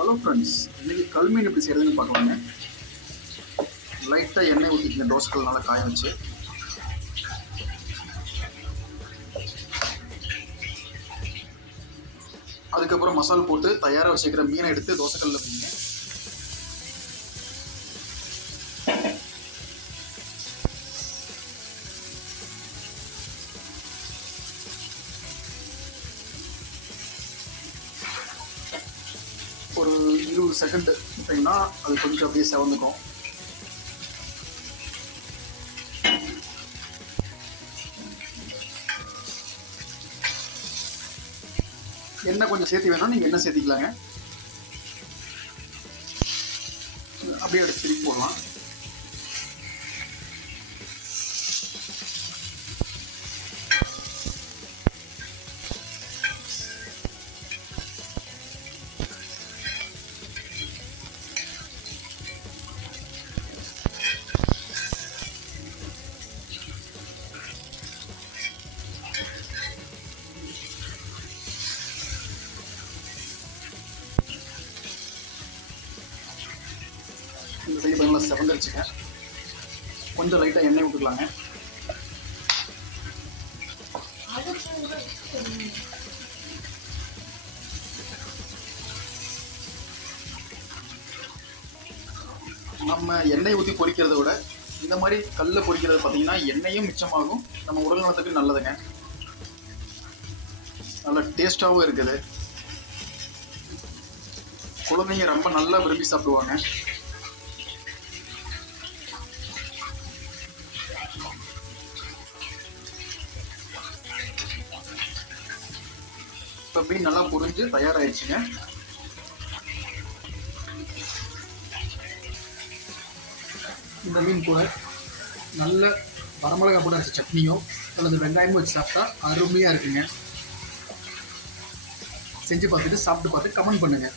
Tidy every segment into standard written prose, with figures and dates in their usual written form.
Hello friends, இன்றைக்கி கல்மீன் எப்படி செய்கிறதுன்னு பார்க்கலாங்க. லைட்டாக எண்ணெய் ஊற்றிக்கிங்க, தோசைக்கல் நல்லா காய வச்சு. அதுக்கப்புறம் மசால் போட்டு தயாராக வச்சுக்கிற மீனை எடுத்து தோசைக்கல்லில் வைங்க. ஒரு 20 செகண்ட் விட்டிங்கன்னா அது கொஞ்சம் அப்படியே செவந்துக்கும். எண்ணெய் கொஞ்சம் சேர்த்து வேணும், நீங்கள் எண்ணெய் சேர்த்திக்கலாங்க. அப்படியே எடுத்து திருப்பி போடலாம். இந்த சைடு நல்லா செவந்துருச்சுங்க. கொஞ்சம் லைட்டாக எண்ணெய் விட்டுக்கலாங்க. நம்ம எண்ணெய் ஊற்றி பொரிக்கிறத விட இந்த மாதிரி கல்லில் பொரிக்கிறது பார்த்தீங்கன்னா எண்ணெயும் மிச்சமாகும், நம்ம உடல் நலத்துக்கு நல்லதுங்க. நல்லா டேஸ்ட்டாகவும் இருக்குது. குழந்தைங்க ரொம்ப நல்லா விரும்பி சாப்பிடுவாங்க. இப்போ மீன் நல்லா பொரிஞ்சு தயாராகிடுச்சுங்க. இந்த மீன் கூட நல்ல வரமிளகா போட அரைச்ச சட்னியோ அல்லது வெங்காயமோ வச்சு சாப்பிட்டா அருமையாக இருக்குங்க. செஞ்சு பார்த்துட்டு சாப்பிட்டு பார்த்து கமெண்ட் பண்ணுங்கள்.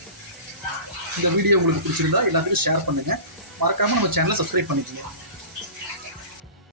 இந்த வீடியோ உங்களுக்கு பிடிச்சிருந்தா எல்லாத்துக்கும் ஷேர் பண்ணுங்கள். மறக்காமல் நம்ம சேனலை சப்ஸ்கிரைப் பண்ணிக்கோங்க.